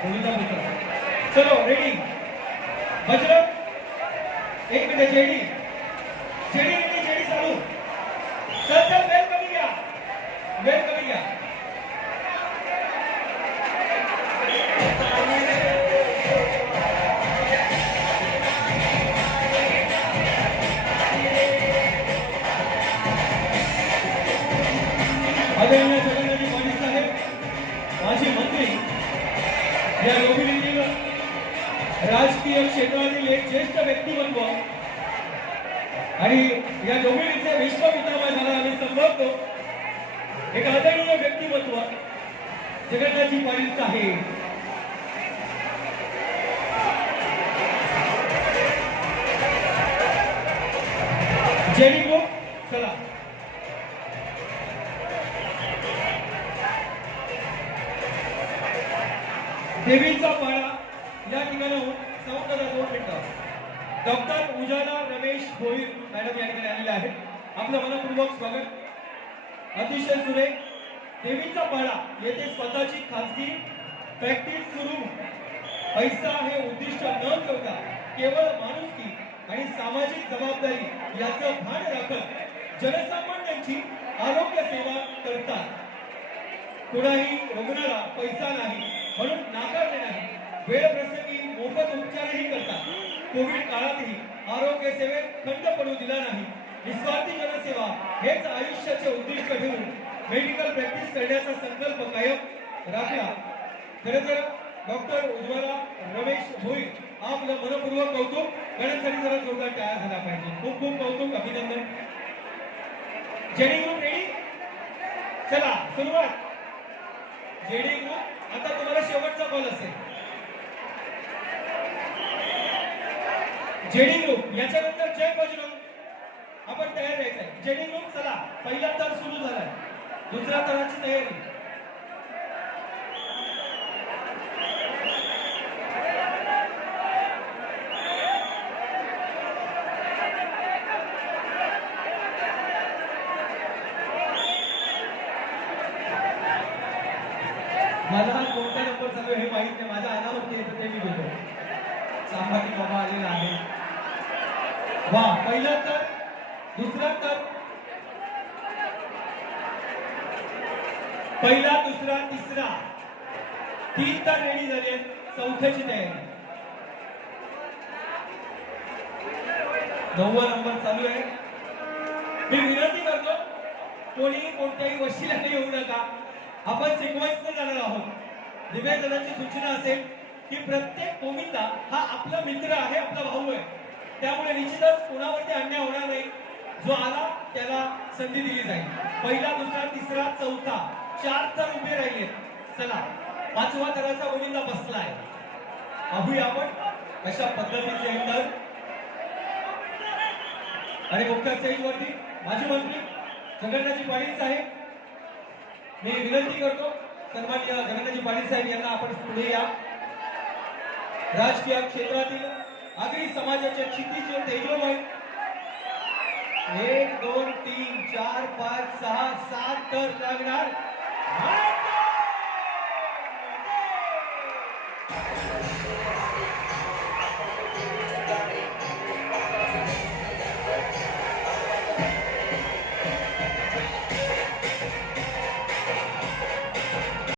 गोविंदा पुत्र चलो रेडी बजरंग एक minute JD JD ready JD चालू चल चल वेळ कमी घ्या वेळ कमी घ्या आदरणीय जगन्नाथजी पाटील साहेब माजी मंत्री या योगिनीतील राजकीय क्षेत्रातील एक ज्येष्ठ व्यक्तिमत्व आणि या योगिनीचे विश्वपितामह ज्याला आम्ही संबोधतो एक आदरणीय व्यक्तिमत्व जगन्नाथजी पाटील साहेब जेडी ग्रुप चला देवीचा पाळा या ठिकाणाहून सौंदर्य 2 मिनिटं डॉक्टर उजाला रमेश भोईर मॅडम या ठिकाणी आलेले आहेत आपलं मनपूर्वक स्वागत अतिशय सुरेख देवीचा पाळा येथे स्वतःची खासगी प्रॅक्टिस सुरू पैसा हे उद्दिष्ट न ठेवता केवळ माणुसकी आणि सामाजिक जबाबदारी याचं भान राखत जनसामान्यांची आरोग्य सेवा करतात कुणाही रुग्णाला पैसा नाही म्हणून नाकारले नाही वेळ प्रसंगी मोफत उपचारही करतात कोविड काळातही आरोग्य सेवेत खंड पडू दिला नाही निस्वार्थी जनसेवा हेच आयुष्याचे उद्दिष्ट ठेवून मेडिकल प्रॅक्टिस करण्याचा संकल्प कायम राखला खरं तर डॉक्टर उज्ज्वला रमेश भोईर आपलं मनपूर्वक कौतुक करण्यासाठी जरा जोरदार टाळ्या झाला पाहिजे खूप खूप कौतुक अभिनंदन जेडी ग्रुप रेडी चला सुरुवात जेडी ग्रुप आता तुम्हाला शेवटचा कॉल असेल जेडी ग्रुप याच्यानंतर जय बजरंग आपण तयार राहायचंय जेडी ग्रुप चला पहिला तर सुरू झालाय दुसऱ्या तराची तयारी माझा हा कोणता नंबर चालू हे माहित नाही माझ्या अनावरती येतं ते मी घेतो संभाजी बाबा आलेला आहे वा पहिला तर दुसरा तर पहिला दुसरा तिसरा 3 तर रेडी झाले चौथ्याची तयारी 9वा नंबर चालू आहे मी विनंती करतो कोणी कोणत्याही वशिल्याने येऊ नका आपण सिक्वेन्सने जाणार आहोत दिव्यांगांची सूचना असेल की प्रत्येक गोविंदा हा आपला मित्र आहे आपला भाऊ आहे त्यामुळे निश्चितच कोणावरती अन्याय होणार नाही जो आला त्याला संधी दिली जाईल पहिला दुसरा तिसरा चौथा 4 तर उभे राहिले चला 5वा तराचा गोविंदा बसलाय पाहूया आपण कशा पद्धतीचे तर आणि मुख्य स्टेजवरती माजी मंत्री जगन्नाथजी पाटील साहेब मी विनंती करतो सन्माननीय जगन्नाथजी पाटील साहेब यांना आपण पुढे या राजकीय क्षेत्रातील आगरी समाजाच्या क्षितिज तेजोमय 1 2 3 4 5 6 7 तर लागणार